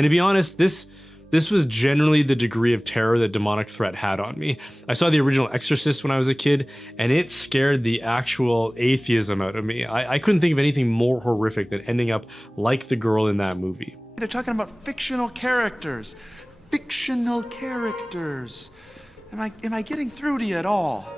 And to be honest, this was generally the degree of terror that demonic threat had on me. I saw the original Exorcist when I was a kid, and it scared the actual atheism out of me. I couldn't think of anything more horrific than ending up like the girl in that movie. They're talking about fictional characters. Fictional characters. Am I getting through to you at all?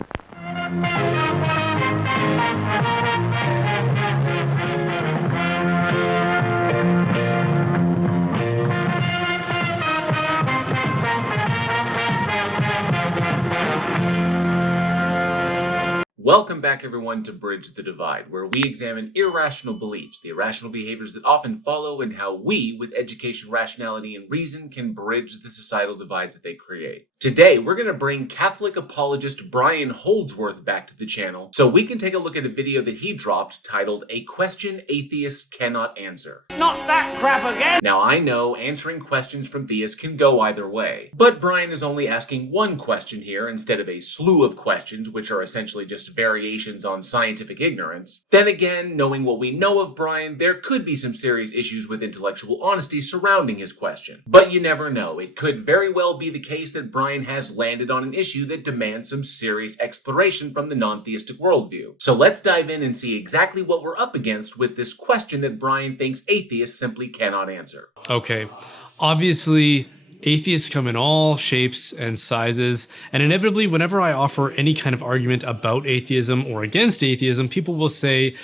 Welcome back, everyone, to Bridge the Divide, where we examine irrational beliefs, the irrational behaviors that often follow, and how we, with education, rationality, and reason, can bridge the societal divides that they create. Today, we're going to bring Catholic apologist Brian Holdsworth back to the channel so we can take a look at a video that he dropped titled A Question Atheists Cannot Answer. Not that crap again! Now, I know answering questions from theists can go either way, but Brian is only asking one question here instead of a slew of questions, which are essentially just variations on scientific ignorance. Then again, knowing what we know of Brian, there could be some serious issues with intellectual honesty surrounding his question. But you never know. It could very well be the case that Brian has landed on an issue that demands some serious exploration from the non-theistic worldview. So let's dive in and see exactly what we're up against with this question that Brian thinks atheists simply cannot answer. Okay, obviously, atheists come in all shapes and sizes, and inevitably, whenever I offer any kind of argument about atheism or against atheism, people will say,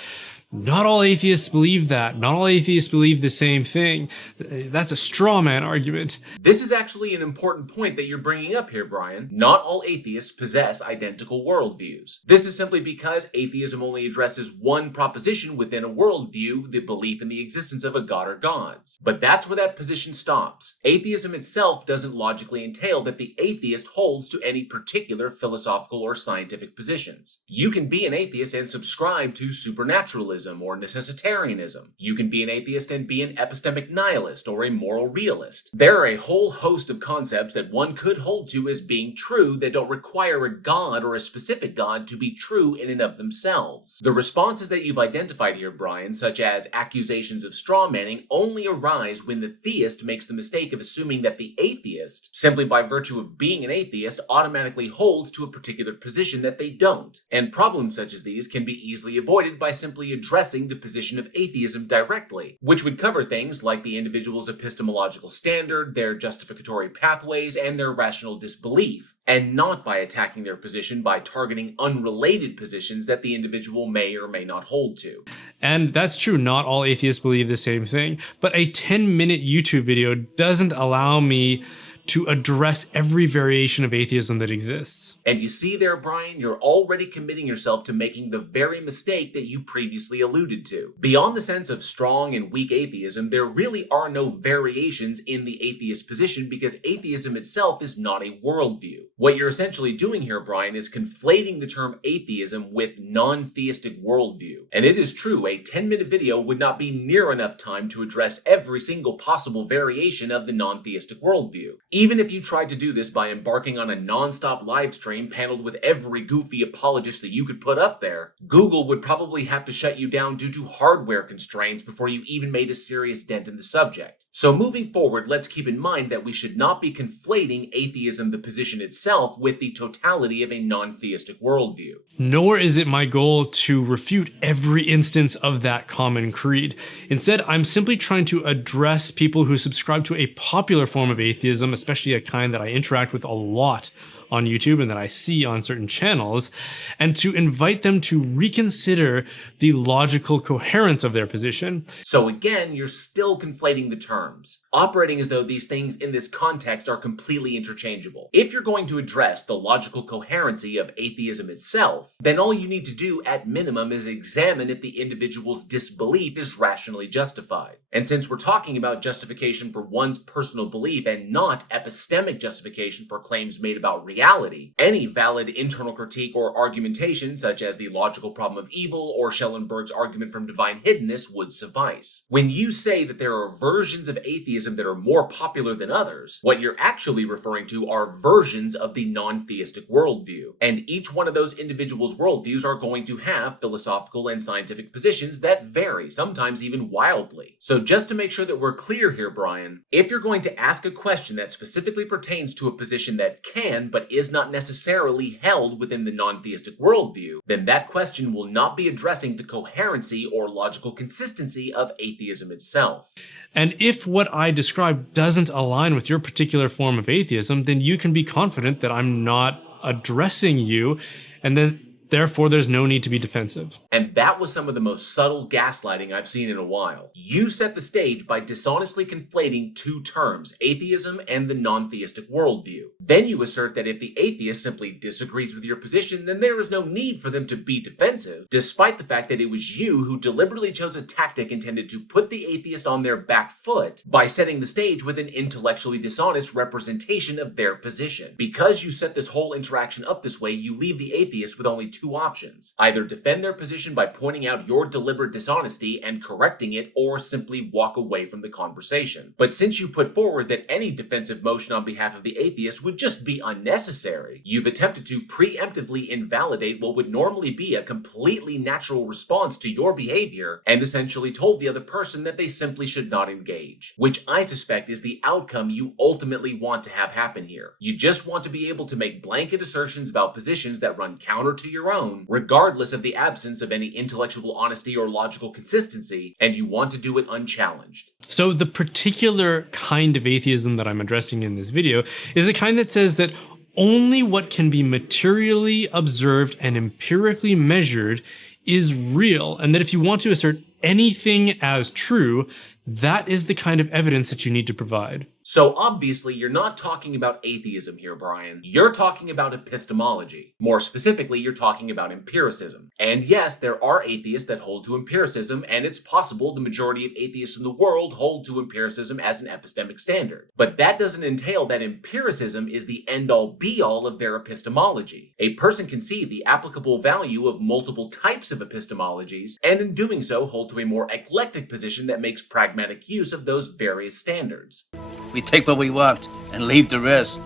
not all atheists believe that. Not all atheists believe the same thing. That's a straw man argument. This is actually an important point that you're bringing up here, Brian. Not all atheists possess identical worldviews. This is simply because atheism only addresses one proposition within a worldview, the belief in the existence of a god or gods. But that's where that position stops. Atheism itself doesn't logically entail that the atheist holds to any particular philosophical or scientific positions. You can be an atheist and subscribe to supernaturalism or necessitarianism. You can be an atheist and be an epistemic nihilist or a moral realist. There are a whole host of concepts that one could hold to as being true that don't require a god or a specific god to be true in and of themselves. The responses that you've identified here, Brian, such as accusations of strawmanning, only arise when the theist makes the mistake of assuming that the atheist, simply by virtue of being an atheist, automatically holds to a particular position that they don't. And problems such as these can be easily avoided by simply addressing the position of atheism directly, which would cover things like the individual's epistemological standard, their justificatory pathways, and their rational disbelief, and not by attacking their position by targeting unrelated positions that the individual may or may not hold to. And that's true, not all atheists believe the same thing, but a 10-minute YouTube video doesn't allow me to address every variation of atheism that exists. And you see there, Brian, you're already committing yourself to making the very mistake that you previously alluded to. Beyond the sense of strong and weak atheism, there really are no variations in the atheist position because atheism itself is not a worldview. What you're essentially doing here, Brian, is conflating the term atheism with non-theistic worldview. And it is true, a 10-minute video would not be near enough time to address every single possible variation of the non-theistic worldview. Even if you tried to do this by embarking on a non-stop live stream paneled with every goofy apologist that you could put up there, Google would probably have to shut you down due to hardware constraints before you even made a serious dent in the subject. So moving forward, let's keep in mind that we should not be conflating atheism, the position itself, with the totality of a non-theistic worldview. Nor is it my goal to refute every instance of that common creed. Instead, I'm simply trying to address people who subscribe to a popular form of atheism, especially a kind that I interact with a lot on YouTube and that I see on certain channels, and to invite them to reconsider the logical coherence of their position. So again, you're still conflating the terms, operating as though these things in this context are completely interchangeable. If you're going to address the logical coherency of atheism itself, then all you need to do at minimum is examine if the individual's disbelief is rationally justified. And since we're talking about justification for one's personal belief and not epistemic justification for claims made about reality, reality, any valid internal critique or argumentation, such as the logical problem of evil or Schellenberg's argument from divine hiddenness, would suffice. When you say that there are versions of atheism that are more popular than others, what you're actually referring to are versions of the non-theistic worldview, and each one of those individuals' worldviews are going to have philosophical and scientific positions that vary, sometimes even wildly. So just to make sure that we're clear here, Brian, if you're going to ask a question that specifically pertains to a position that can but is not necessarily held within the non-theistic worldview, then that question will not be addressing the coherency or logical consistency of atheism itself. And if what I described doesn't align with your particular form of atheism, then you can be confident that I'm not addressing you, and then therefore there's no need to be defensive. And that was some of the most subtle gaslighting I've seen in a while. You set the stage by dishonestly conflating two terms, atheism and the non-theistic worldview. Then you assert that if the atheist simply disagrees with your position, then there is no need for them to be defensive, despite the fact that it was you who deliberately chose a tactic intended to put the atheist on their back foot by setting the stage with an intellectually dishonest representation of their position. Because you set this whole interaction up this way, you leave the atheist with only two options. Either defend their position by pointing out your deliberate dishonesty and correcting it, or simply walk away from the conversation. But since you put forward that any defensive motion on behalf of the atheist would just be unnecessary, you've attempted to preemptively invalidate what would normally be a completely natural response to your behavior, and essentially told the other person that they simply should not engage, which I suspect is the outcome you ultimately want to have happen here. You just want to be able to make blanket assertions about positions that run counter to your own, regardless of the absence of any intellectual honesty or logical consistency, and you want to do it unchallenged. So the particular kind of atheism that I'm addressing in this video is the kind that says that only what can be materially observed and empirically measured is real, and that if you want to assert anything as true, that is the kind of evidence that you need to provide. So obviously you're not talking about atheism here, Brian. You're talking about epistemology. More specifically, you're talking about empiricism. And yes, there are atheists that hold to empiricism, and it's possible the majority of atheists in the world hold to empiricism as an epistemic standard. But that doesn't entail that empiricism is the end-all be-all of their epistemology. A person can see the applicable value of multiple types of epistemologies, and in doing so hold to a more eclectic position that makes pragmatic use of those various standards. We take what we want and leave the rest.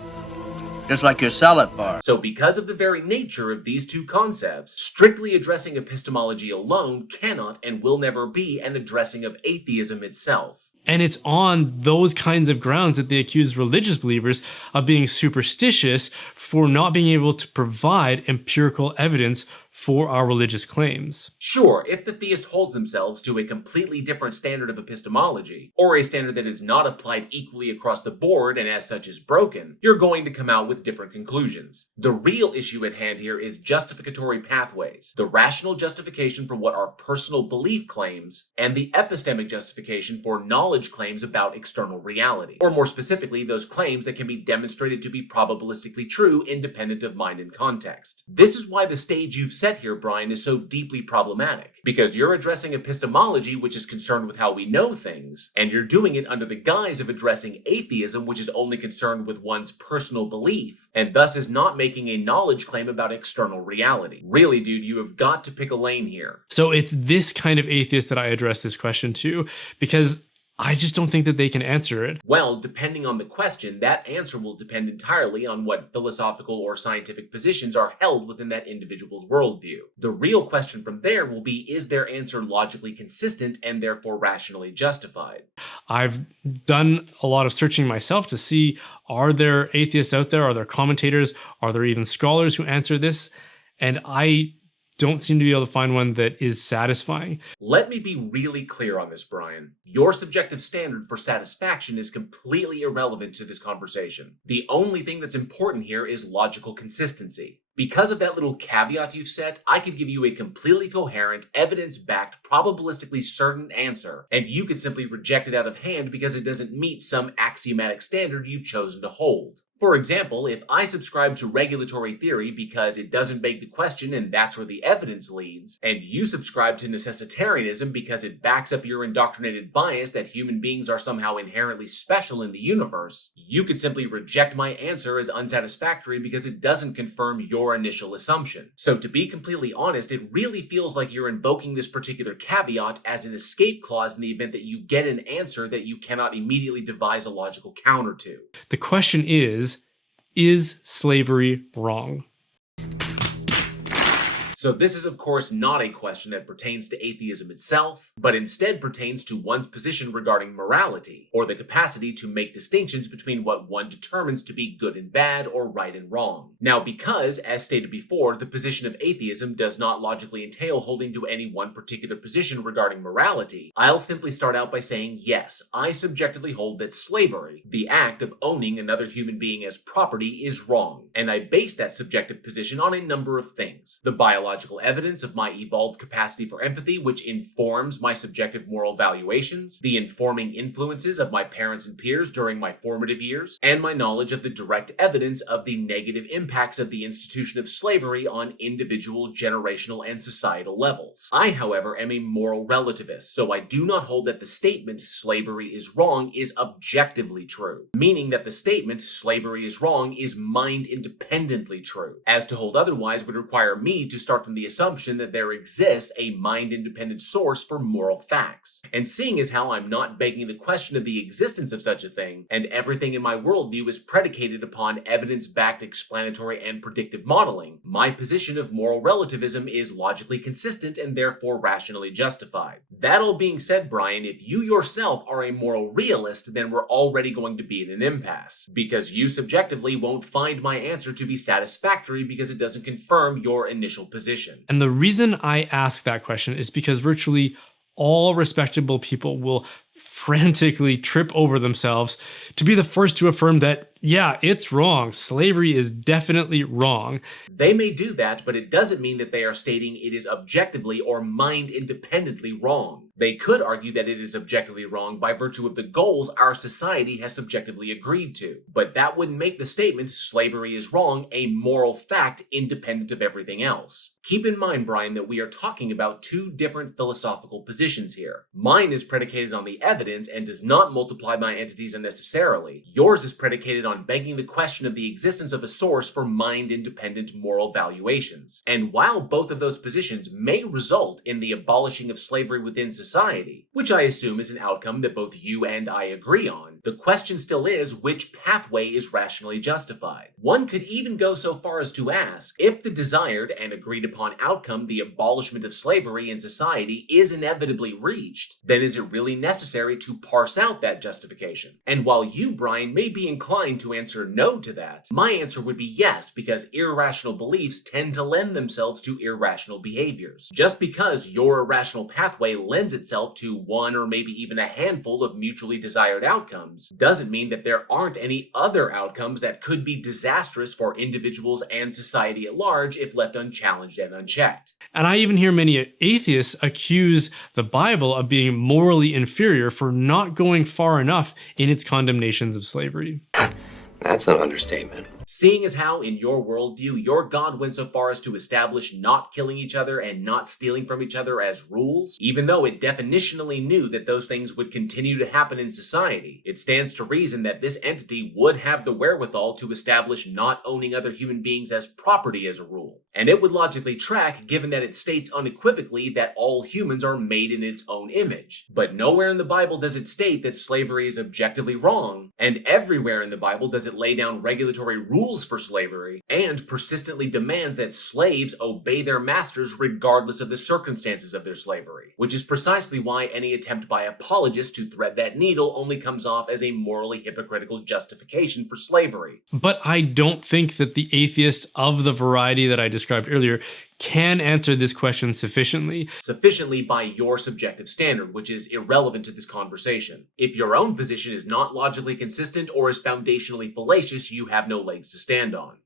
Just like your salad bar. So because of the very nature of these two concepts, strictly addressing epistemology alone cannot and will never be an addressing of atheism itself. And it's on those kinds of grounds that they accuse religious believers of being superstitious for not being able to provide empirical evidence for our religious claims. Sure, if the theist holds themselves to a completely different standard of epistemology, or a standard that is not applied equally across the board and as such is broken, you're going to come out with different conclusions. The real issue at hand here is justificatory pathways, the rational justification for what are personal belief claims, and the epistemic justification for knowledge claims about external reality, or more specifically, those claims that can be demonstrated to be probabilistically true independent of mind and context. This is why the stage you've set here, Brian, is so deeply problematic, because you're addressing epistemology, which is concerned with how we know things, and you're doing it under the guise of addressing atheism, which is only concerned with one's personal belief, and thus is not making a knowledge claim about external reality. Really, dude, you have got to pick a lane here. So it's this kind of atheist that I address this question to, because I just don't think that they can answer it. Well, depending on the question, that answer will depend entirely on what philosophical or scientific positions are held within that individual's worldview. The real question from there will be, is their answer logically consistent and therefore rationally justified? I've done a lot of searching myself to see, are there atheists out there? Are there commentators? Are there even scholars who answer this? And I don't seem to be able to find one that is satisfying. Let me be really clear on this, Brian. Your subjective standard for satisfaction is completely irrelevant to this conversation. The only thing that's important here is logical consistency. Because of that little caveat you've set, I could give you a completely coherent, evidence-backed, probabilistically certain answer, and you could simply reject it out of hand because it doesn't meet some axiomatic standard you've chosen to hold. For example, if I subscribe to regulatory theory because it doesn't beg the question and that's where the evidence leads, and you subscribe to necessitarianism because it backs up your indoctrinated bias that human beings are somehow inherently special in the universe, you could simply reject my answer as unsatisfactory because it doesn't confirm your initial assumption. So to be completely honest, it really feels like you're invoking this particular caveat as an escape clause in the event that you get an answer that you cannot immediately devise a logical counter to. The question is slavery wrong? So this is of course not a question that pertains to atheism itself, but instead pertains to one's position regarding morality, or the capacity to make distinctions between what one determines to be good and bad or right and wrong. Now because, as stated before, the position of atheism does not logically entail holding to any one particular position regarding morality, I'll simply start out by saying yes, I subjectively hold that slavery, the act of owning another human being as property, is wrong, and I base that subjective position on a number of things. The biological evidence of my evolved capacity for empathy, which informs my subjective moral valuations, the informing influences of my parents and peers during my formative years, and my knowledge of the direct evidence of the negative impacts of the institution of slavery on individual, generational, and societal levels. I, however, am a moral relativist, so I do not hold that the statement slavery is wrong is objectively true, meaning that the statement slavery is wrong is mind-independently true, as to hold otherwise would require me to start from the assumption that there exists a mind-independent source for moral facts. And seeing as how I'm not begging the question of the existence of such a thing, and everything in my worldview is predicated upon evidence-backed explanatory and predictive modeling, my position of moral relativism is logically consistent and therefore rationally justified. That all being said, Brian, if you yourself are a moral realist, then we're already going to be in an impasse, because you subjectively won't find my answer to be satisfactory because it doesn't confirm your initial position. And the reason I ask that question is because virtually all respectable people will frantically trip over themselves to be the first to affirm that, yeah, it's wrong. Slavery is definitely wrong. They may do that, but it doesn't mean that they are stating it is objectively or mind-independently wrong. They could argue that it is objectively wrong by virtue of the goals our society has subjectively agreed to, but that wouldn't make the statement slavery is wrong a moral fact independent of everything else. Keep in mind, Brian, that we are talking about two different philosophical positions here. Mine is predicated on the evidence and does not multiply my entities unnecessarily. Yours is predicated on begging the question of the existence of a source for mind-independent moral valuations. And while both of those positions may result in the abolishing of slavery within society, which I assume is an outcome that both you and I agree on, the question still is which pathway is rationally justified. One could even go so far as to ask, if the desired and agreed upon outcome, the abolishment of slavery in society, is inevitably reached, then is it really necessary to parse out that justification? And while you, Brian, may be inclined to answer no to that, my answer would be yes, because irrational beliefs tend to lend themselves to irrational behaviors. Just because your irrational pathway lends itself to one or maybe even a handful of mutually desired outcomes doesn't mean that there aren't any other outcomes that could be disastrous for individuals and society at large if left unchallenged and unchecked. And I even hear many atheists accuse the Bible of being morally inferior for not going far enough in its condemnations of slavery. That's an understatement. Seeing as how, in your worldview, your God went so far as to establish not killing each other and not stealing from each other as rules, even though it definitionally knew that those things would continue to happen in society, it stands to reason that this entity would have the wherewithal to establish not owning other human beings as property as a rule. And it would logically track, given that it states unequivocally that all humans are made in its own image. But nowhere in the Bible does it state that slavery is objectively wrong, and everywhere in the Bible does it lay down regulatory rules for slavery, and persistently demands that slaves obey their masters regardless of the circumstances of their slavery, which is precisely why any attempt by apologists to thread that needle only comes off as a morally hypocritical justification for slavery. But I don't think that the atheist of the variety that I described earlier can answer this question sufficiently. Sufficiently by your subjective standard, which is irrelevant to this conversation. If your own position is not logically consistent or is foundationally fallacious, you have no legs to stand on.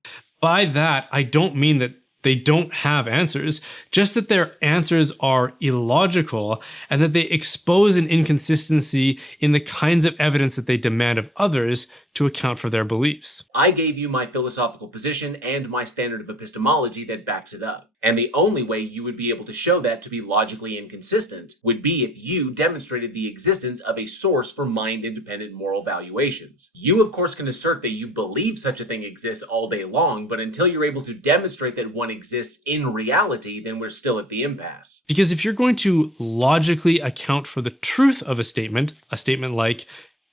By that, I don't mean that They don't have answers, just that their answers are illogical and that they expose an inconsistency in the kinds of evidence that they demand of others to account for their beliefs. I gave you my philosophical position and my standard of epistemology that backs it up. And the only way you would be able to show that to be logically inconsistent would be if you demonstrated the existence of a source for mind-independent moral valuations. You, of course, can assert that you believe such a thing exists all day long, but until you're able to demonstrate that one exists in reality, then we're still at the impasse. Because if you're going to logically account for the truth of a statement like,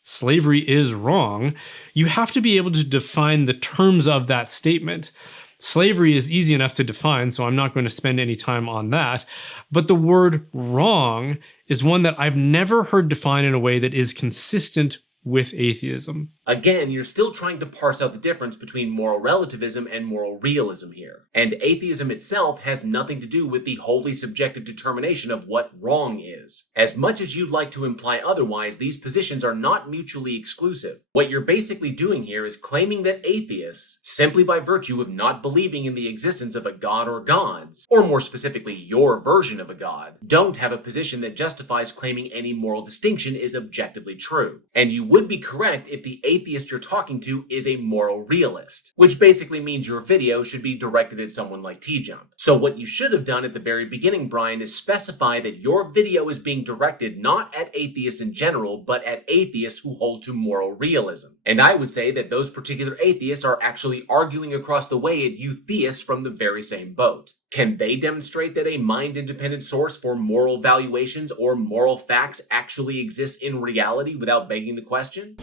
slavery is wrong, you have to be able to define the terms of that statement. Slavery is easy enough to define, so I'm not going to spend any time on that. But the word wrong is one that I've never heard defined in a way that is consistent with atheism. Again, you're still trying to parse out the difference between moral relativism and moral realism here. And atheism itself has nothing to do with the wholly subjective determination of what wrong is. As much as you'd like to imply otherwise, these positions are not mutually exclusive. What you're basically doing here is claiming that atheists, simply by virtue of not believing in the existence of a god or gods, or more specifically your version of a god, don't have a position that justifies claiming any moral distinction is objectively true. And you would be correct if the atheist you're talking to is a moral realist, which basically means your video should be directed at someone like T-Jump. So what you should have done at the very beginning, Brian, is specify that your video is being directed not at atheists in general, but at atheists who hold to moral realism. And I would say that those particular atheists are actually arguing across the way at Euthyphro from the very same boat. Can they demonstrate that a mind-independent source for moral valuations or moral facts actually exists in reality without begging the question?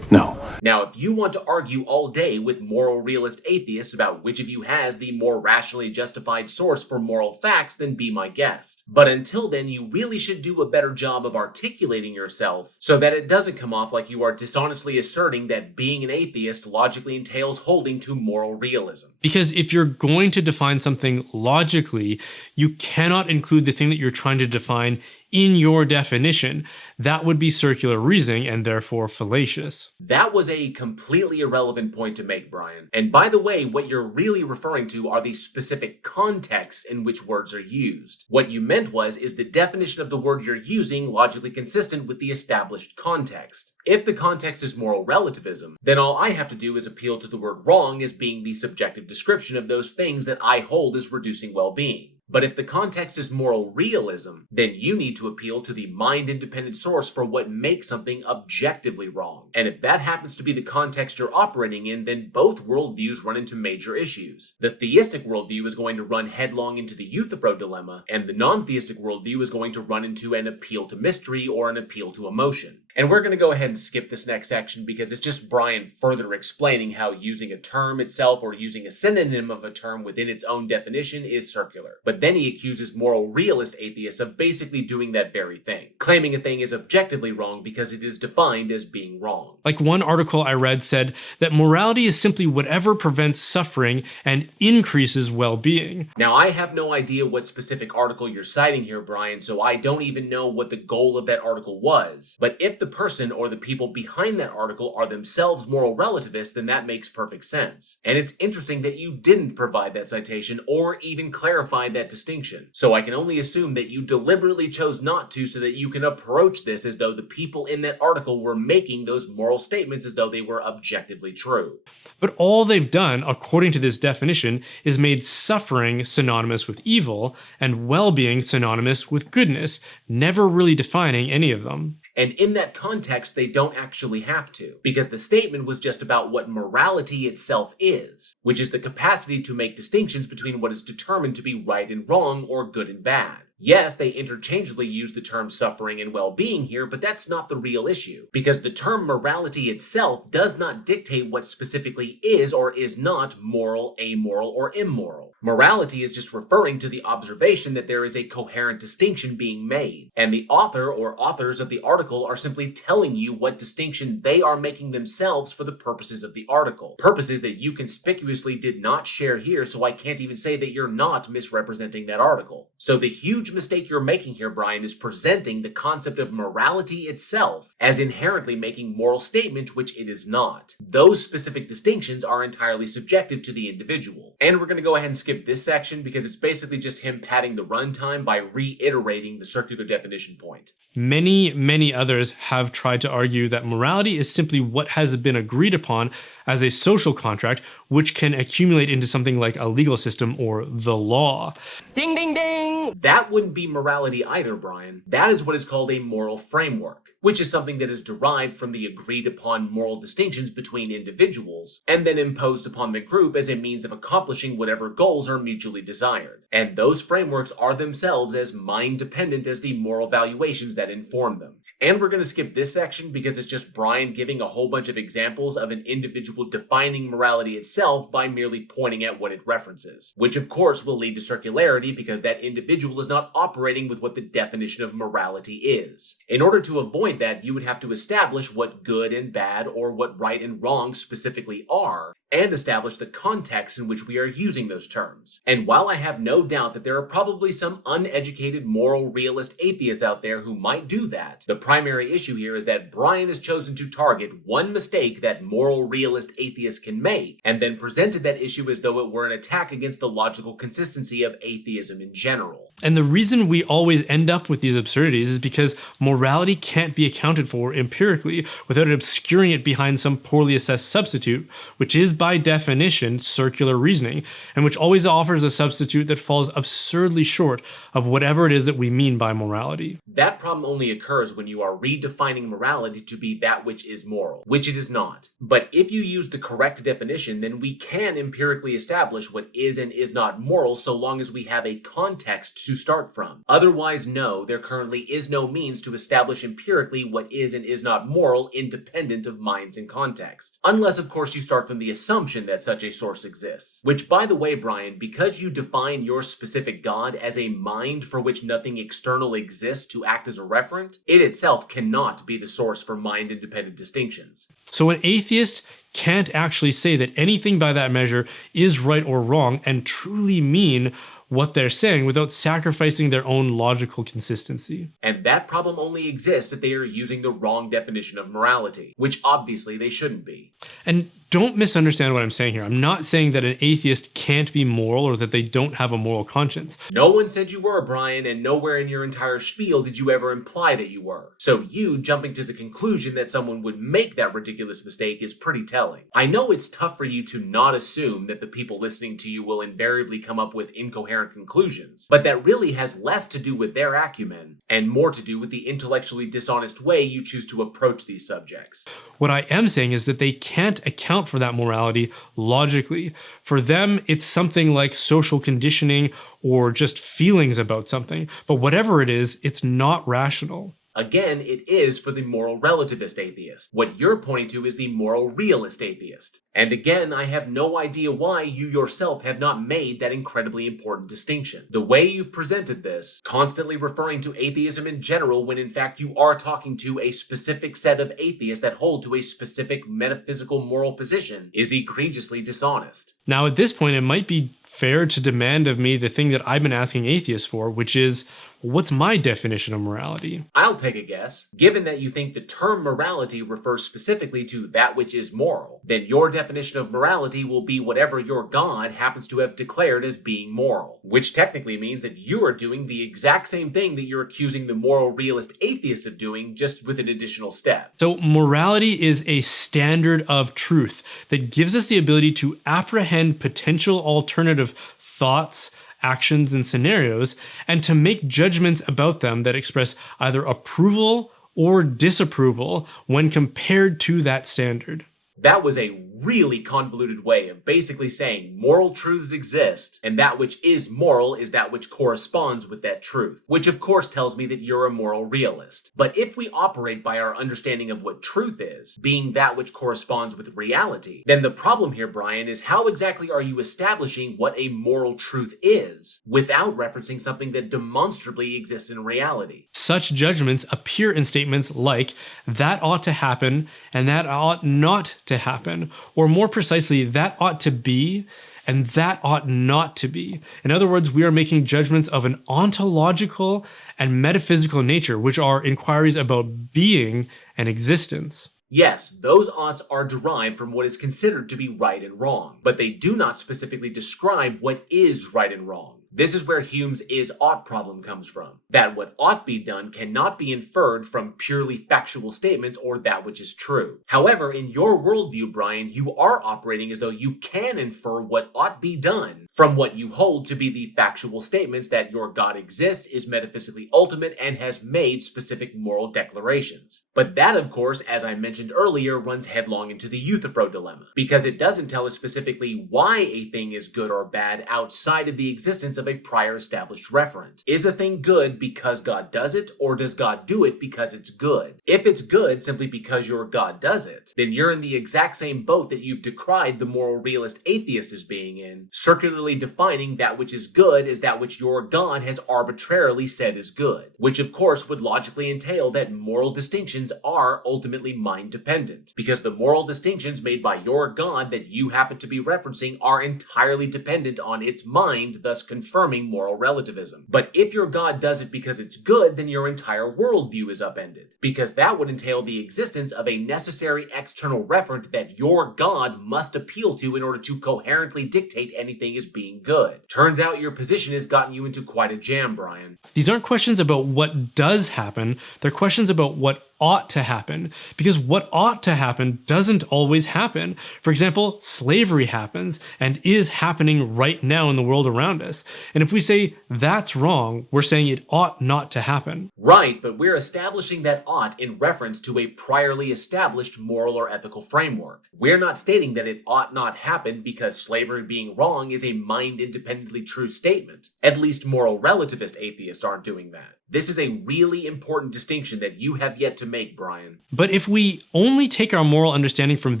No. Now, if you want to argue all day with moral realist atheists about which of you has the more rationally justified source for moral facts, then be my guest. But until then, you really should do a better job of articulating yourself so that it doesn't come off like you are dishonestly asserting that being an atheist logically entails holding to moral realism. Because if you're going to define something logically, you cannot include the thing that you're trying to define in your definition. That would be circular reasoning and therefore fallacious. That was a completely irrelevant point to make, Brian. And by the way, what you're really referring to are the specific contexts in which words are used. What you meant is the definition of the word you're using logically consistent with the established context. If the context is moral relativism, then all I have to do is appeal to the word wrong as being the subjective description of those things that I hold as reducing well-being. But if the context is moral realism, then you need to appeal to the mind-independent source for what makes something objectively wrong. And if that happens to be the context you're operating in, then both worldviews run into major issues. The theistic worldview is going to run headlong into the Euthyphro dilemma, and the non-theistic worldview is going to run into an appeal to mystery or an appeal to emotion. And we're going to go ahead and skip this next section because it's just Brian further explaining how using a term itself or using a synonym of a term within its own definition is circular. But then he accuses moral realist atheists of basically doing that very thing, claiming a thing is objectively wrong because it is defined as being wrong. Like one article I read said that morality is simply whatever prevents suffering and increases well-being. Now, I have no idea what specific article you're citing here, Brian, so I don't even know what the goal of that article was. But if the person or the people behind that article are themselves moral relativists, then that makes perfect sense. And it's interesting that you didn't provide that citation or even clarify that distinction. So I can only assume that you deliberately chose not to so that you can approach this as though the people in that article were making those moral statements as though they were objectively true. But all they've done, according to this definition, is made suffering synonymous with evil and well-being synonymous with goodness, never really defining any of them. And in that context, they don't actually have to, because the statement was just about what morality itself is, which is the capacity to make distinctions between what is determined to be right and wrong or good and bad. Yes, they interchangeably use the term suffering and well-being here, but that's not the real issue, because the term morality itself does not dictate what specifically is or is not moral, amoral, or immoral. Morality is just referring to the observation that there is a coherent distinction being made, and the author or authors of the article are simply telling you what distinction they are making themselves for the purposes of the article. Purposes that you conspicuously did not share here, so I can't even say that you're not misrepresenting that article. So the huge huge mistake you're making here, Brian, is presenting the concept of morality itself as inherently making moral statement, which it is not. Those specific distinctions are entirely subjective to the individual. And we're going to go ahead and skip this section because it's basically just him padding the runtime by reiterating the circular definition point. Many others have tried to argue that morality is simply what has been agreed upon as a social contract, which can accumulate into something like a legal system or the law. Ding, ding, ding! That wouldn't be morality either, Brian. That is what is called a moral framework, which is something that is derived from the agreed upon moral distinctions between individuals, and then imposed upon the group as a means of accomplishing whatever goals are mutually desired. And those frameworks are themselves as mind-dependent as the moral valuations that inform them. And we're going to skip this section because it's just Brian giving a whole bunch of examples of an individual defining morality itself by merely pointing at what it references, which of course will lead to circularity because that individual is not operating with what the definition of morality is. In order to avoid that, you would have to establish what good and bad or what right and wrong specifically are, and establish the context in which we are using those terms. And while I have no doubt that there are probably some uneducated moral realist atheists out there who might do that, the primary issue here is that Brian has chosen to target one mistake that moral realist atheists can make, and then presented that issue as though it were an attack against the logical consistency of atheism in general. And the reason we always end up with these absurdities is because morality can't be accounted for empirically without obscuring it behind some poorly assessed substitute, which is by definition circular reasoning, and which always offers a substitute that falls absurdly short of whatever it is that we mean by morality. That problem only occurs when you are redefining morality to be that which is moral, which it is not. But if you use the correct definition, then we can empirically establish what is and is not moral so long as we have a context to start from. Otherwise, no, there currently is no means to establish empirically what is and is not moral independent of minds and context. Unless, of course, you start from the assumption that such a source exists. Which, by the way, Brian, because you define your specific God as a mind for which nothing external exists to act as a referent, it itself cannot be the source for mind-independent distinctions. So an atheist can't actually say that anything by that measure is right or wrong and truly mean what they're saying without sacrificing their own logical consistency. And that problem only exists if they are using the wrong definition of morality, which obviously they shouldn't be. And don't misunderstand what I'm saying here. I'm not saying that an atheist can't be moral or that they don't have a moral conscience. No one said you were, Brian, and nowhere in your entire spiel did you ever imply that you were. So you jumping to the conclusion that someone would make that ridiculous mistake is pretty telling. I know it's tough for you to not assume that the people listening to you will invariably come up with incoherent conclusions, but that really has less to do with their acumen and more to do with the intellectually dishonest way you choose to approach these subjects. What I am saying is that they can't account for that morality logically. For them, it's something like social conditioning or just feelings about something. But whatever it is, it's not rational. Again, it is for the moral relativist atheist. What you're pointing to is the moral realist atheist. And again, I have no idea why you yourself have not made that incredibly important distinction. The way you've presented this, constantly referring to atheism in general when in fact you are talking to a specific set of atheists that hold to a specific metaphysical moral position, is egregiously dishonest. Now, at this point, it might be fair to demand of me the thing that I've been asking atheists for, which is, what's my definition of morality? I'll take a guess. Given that you think the term morality refers specifically to that which is moral, then your definition of morality will be whatever your God happens to have declared as being moral, which technically means that you are doing the exact same thing that you're accusing the moral realist atheist of doing, just with an additional step. So morality is a standard of truth that gives us the ability to apprehend potential alternative thoughts, actions, and scenarios, and to make judgments about them that express either approval or disapproval when compared to that standard. That was a really convoluted way of basically saying moral truths exist, and that which is moral is that which corresponds with that truth, which of course tells me that you're a moral realist. But if we operate by our understanding of what truth is, being that which corresponds with reality, then the problem here, Brian, is how exactly are you establishing what a moral truth is without referencing something that demonstrably exists in reality? Such judgments appear in statements like, that ought to happen, and that ought not to happen, or more precisely, that ought to be and that ought not to be. In other words, we are making judgments of an ontological and metaphysical nature, which are inquiries about being and existence. Yes, those oughts are derived from what is considered to be right and wrong, but they do not specifically describe what is right and wrong. This is where Hume's is-ought problem comes from, that what ought be done cannot be inferred from purely factual statements or that which is true. However, in your worldview, Brian, you are operating as though you can infer what ought be done from what you hold to be the factual statements that your God exists, is metaphysically ultimate, and has made specific moral declarations. But that, of course, as I mentioned earlier, runs headlong into the Euthyphro dilemma, because it doesn't tell us specifically why a thing is good or bad outside of the existence of a prior established referent. Is a thing good because God does it, or does God do it because it's good? If it's good simply because your God does it, then you're in the exact same boat that you've decried the moral realist atheist as being in, circularly defining that which is good as that which your God has arbitrarily said is good, which of course would logically entail that moral distinctions are ultimately mind-dependent, because the moral distinctions made by your God that you happen to be referencing are entirely dependent on its mind, thus confirming moral relativism. But if your God does it because it's good, then your entire worldview is upended, because that would entail the existence of a necessary external referent that your God must appeal to in order to coherently dictate anything as being good. Turns out your position has gotten you into quite a jam, Brian. These aren't questions about what does happen, they're questions about what ought to happen, because what ought to happen doesn't always happen. For example, slavery happens and is happening right now in the world around us. And if we say that's wrong, we're saying it ought not to happen. Right, but we're establishing that ought in reference to a priorly established moral or ethical framework. We're not stating that it ought not happen because slavery being wrong is a mind-independently true statement. At least moral relativist atheists aren't doing that. This is a really important distinction that you have yet to make, Brian. But if we only take our moral understanding from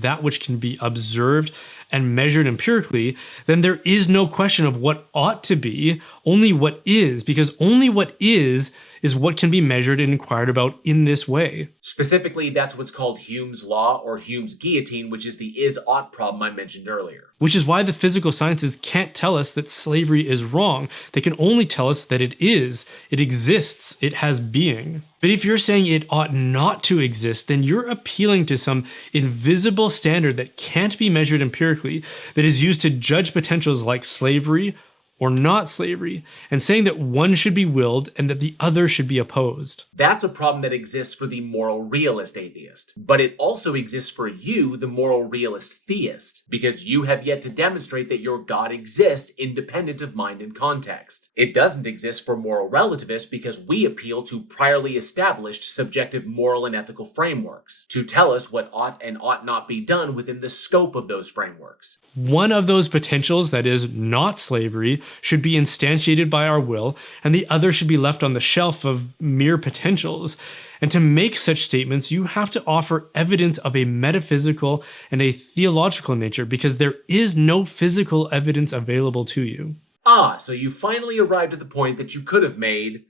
that which can be observed and measured empirically, then there is no question of what ought to be, only what is, because only what is what can be measured and inquired about in this way. Specifically, that's what's called Hume's law or Hume's guillotine, which is the is-ought problem I mentioned earlier. Which is why the physical sciences can't tell us that slavery is wrong. They can only tell us that it is, it exists, it has being. But if you're saying it ought not to exist, then you're appealing to some invisible standard that can't be measured empirically, that is used to judge potentials like slavery or not slavery, and saying that one should be willed and that the other should be opposed. That's a problem that exists for the moral realist atheist, but it also exists for you, the moral realist theist, because you have yet to demonstrate that your God exists independent of mind and context. It doesn't exist for moral relativists because we appeal to priorly established subjective moral and ethical frameworks to tell us what ought and ought not be done within the scope of those frameworks. One of those potentials, that is, not slavery, should be instantiated by our will, and the other should be left on the shelf of mere potentials. And to make such statements, you have to offer evidence of a metaphysical and a theological nature, because there is no physical evidence available to you. Ah, so you finally arrived at the point that you could have made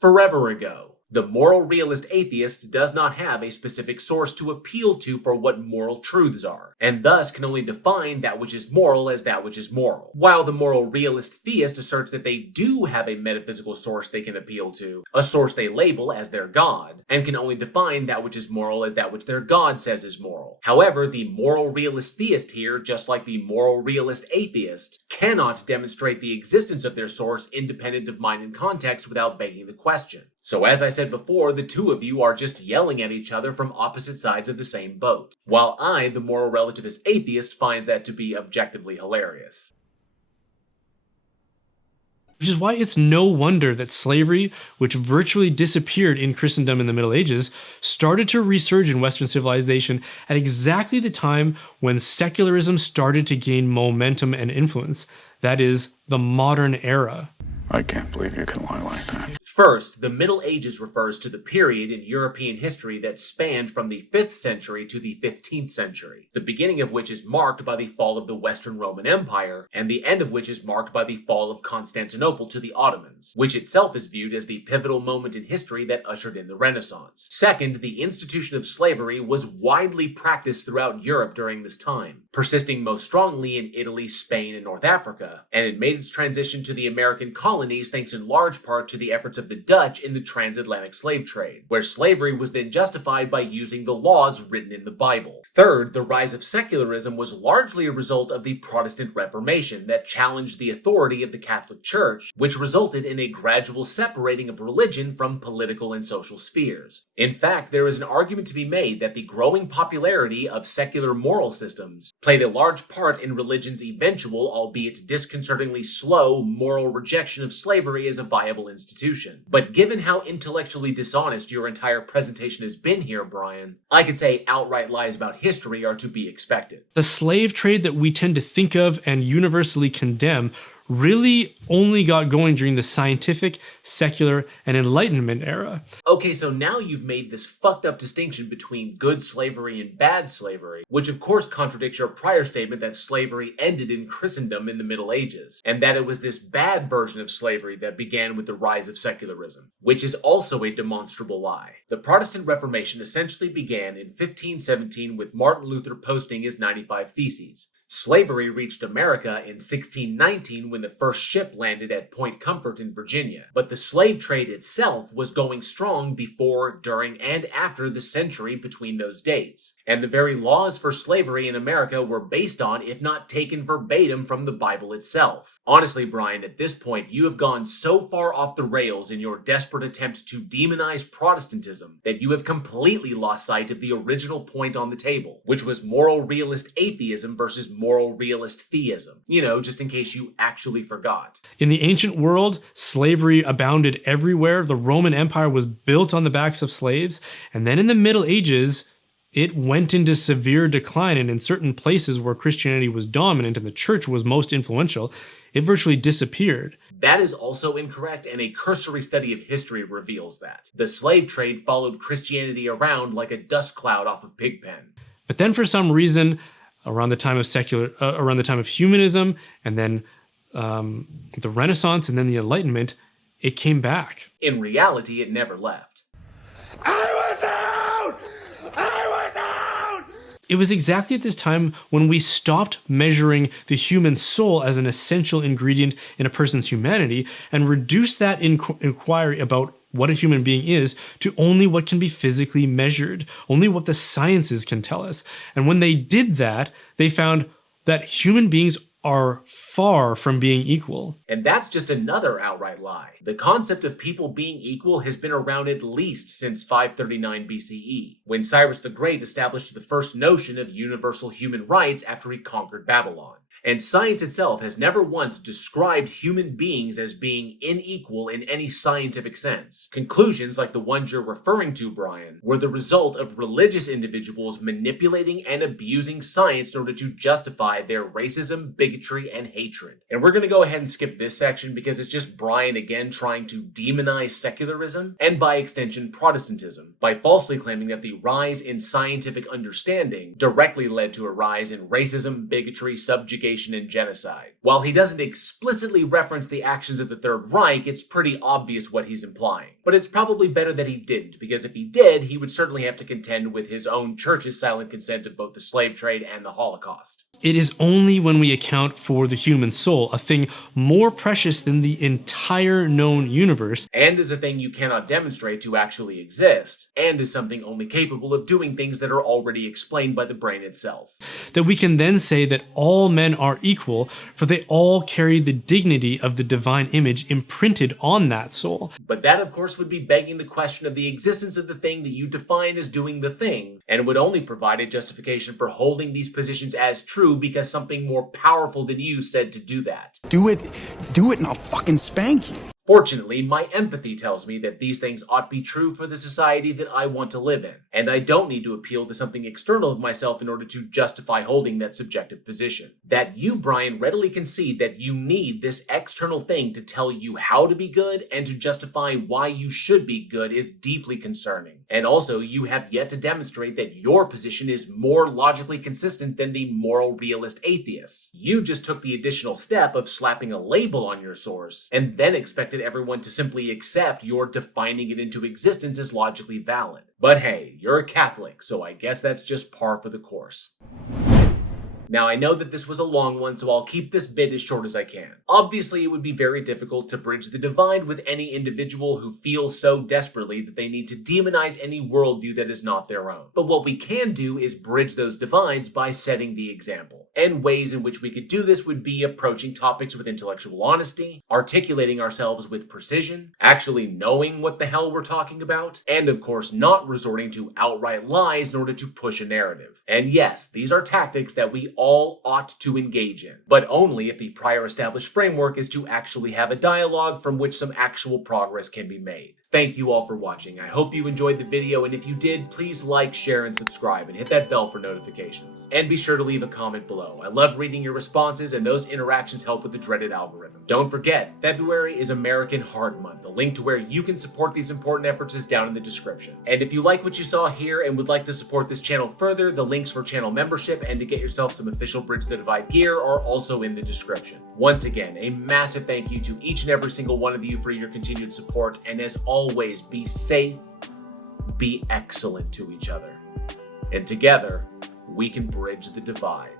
forever ago. The moral realist atheist does not have a specific source to appeal to for what moral truths are, and thus can only define that which is moral as that which is moral. While the moral realist theist asserts that they do have a metaphysical source they can appeal to, a source they label as their God, and can only define that which is moral as that which their God says is moral. However, the moral realist theist here, just like the moral realist atheist, cannot demonstrate the existence of their source independent of mind and context without begging the question. So as I said before, the two of you are just yelling at each other from opposite sides of the same boat, while I, the moral relativist atheist, finds that to be objectively hilarious. Which is why it's no wonder that slavery, which virtually disappeared in Christendom in the Middle Ages, started to resurge in Western civilization at exactly the time when secularism started to gain momentum and influence. That is, the modern era. I can't believe you can lie like that. First, the Middle Ages refers to the period in European history that spanned from the 5th century to the 15th century, the beginning of which is marked by the fall of the Western Roman Empire, and the end of which is marked by the fall of Constantinople to the Ottomans, which itself is viewed as the pivotal moment in history that ushered in the Renaissance. Second, the institution of slavery was widely practiced throughout Europe during this time, persisting most strongly in Italy, Spain, and North Africa, and it made its transition to the American colonies thanks in large part to the efforts of the Dutch in the transatlantic slave trade, where slavery was then justified by using the laws written in the Bible. Third, the rise of secularism was largely a result of the Protestant Reformation that challenged the authority of the Catholic Church, which resulted in a gradual separating of religion from political and social spheres. In fact, there is an argument to be made that the growing popularity of secular moral systems played a large part in religion's eventual, albeit disconcertingly slow, moral rejection of slavery as a viable institution. But given how intellectually dishonest your entire presentation has been here, Brian, I could say outright lies about history are to be expected. The slave trade that we tend to think of and universally condemn really only got going during the scientific, secular, and Enlightenment era. Okay, so now you've made this fucked up distinction between good slavery and bad slavery, which of course contradicts your prior statement that slavery ended in Christendom in the Middle Ages, and that it was this bad version of slavery that began with the rise of secularism, which is also a demonstrable lie. The Protestant Reformation essentially began in 1517 with Martin Luther posting his 95 Theses. Slavery reached America in 1619 when the first ship landed at Point Comfort in Virginia, but the slave trade itself was going strong before, during, and after the century between those dates. And the very laws for slavery in America were based on, if not taken verbatim from the Bible itself. Honestly, Brian, at this point, you have gone so far off the rails in your desperate attempt to demonize Protestantism that you have completely lost sight of the original point on the table, which was moral realist atheism versus moral realist theism. You know, just in case you actually forgot. In the ancient world, slavery abounded everywhere. The Roman Empire was built on the backs of slaves. And then in the Middle Ages, it went into severe decline, and in certain places where Christianity was dominant and the church was most influential, it virtually disappeared. That is also incorrect, and a cursory study of history reveals that. The slave trade followed Christianity around like a dust cloud off of Pigpen. But then for some reason, around the time of humanism, and then the Renaissance, and then the Enlightenment, it came back. In reality, it never left. It was exactly at this time when we stopped measuring the human soul as an essential ingredient in a person's humanity and reduced that inquiry about what a human being is to only what can be physically measured, only what the sciences can tell us. And when they did that, they found that human beings are far from being equal. And that's just another outright lie. The concept of people being equal has been around at least since 539 BCE, when Cyrus the Great established the first notion of universal human rights after he conquered Babylon. And science itself has never once described human beings as being unequal in any scientific sense. Conclusions like the ones you're referring to, Brian, were the result of religious individuals manipulating and abusing science in order to justify their racism, bigotry, and hatred. And we're going to go ahead and skip this section because it's just Brian again trying to demonize secularism, and by extension Protestantism, by falsely claiming that the rise in scientific understanding directly led to a rise in racism, bigotry, subjugation, and genocide. While he doesn't explicitly reference the actions of the Third Reich, it's pretty obvious what he's implying. But it's probably better that he didn't, because if he did, he would certainly have to contend with his own church's silent consent of both the slave trade and the Holocaust. It is only when we account for the human soul, a thing more precious than the entire known universe, and is a thing you cannot demonstrate to actually exist, and is something only capable of doing things that are already explained by the brain itself, that we can then say that all men are equal, for they all carry the dignity of the divine image imprinted on that soul. But that, of course, would be begging the question of the existence of the thing that you define as doing the thing, and would only provide a justification for holding these positions as true because something more powerful than you said to do that. Do it and I'll fucking spank you. Fortunately, my empathy tells me that these things ought to be true for the society that I want to live in, and I don't need to appeal to something external of myself in order to justify holding that subjective position. That you, Brian, readily concede that you need this external thing to tell you how to be good and to justify why you should be good is deeply concerning. And also, you have yet to demonstrate that your position is more logically consistent than the moral realist atheists. You just took the additional step of slapping a label on your source, and then expected everyone to simply accept your defining it into existence as logically valid. But hey, you're a Catholic, so I guess that's just par for the course. Now, I know that this was a long one, so I'll keep this bit as short as I can. Obviously, it would be very difficult to bridge the divide with any individual who feels so desperately that they need to demonize any worldview that is not their own. But what we can do is bridge those divides by setting the example. And ways in which we could do this would be approaching topics with intellectual honesty, articulating ourselves with precision, actually knowing what the hell we're talking about, and of course not resorting to outright lies in order to push a narrative. And yes, these are tactics that we all ought to engage in, but only if the prior established framework is to actually have a dialogue from which some actual progress can be made. Thank you all for watching. I hope you enjoyed the video, and if you did, please like, share, and subscribe, and hit that bell for notifications. And be sure to leave a comment below. I love reading your responses, and those interactions help with the dreaded algorithm. Don't forget, February is American Heart Month. The link to where you can support these important efforts is down in the description. And if you like what you saw here and would like to support this channel further, the links for channel membership and to get yourself some official Bridge the Divide gear are also in the description. Once again, a massive thank you to each and every single one of you for your continued support, and as always, be safe, be excellent to each other, and together, we can bridge the divide.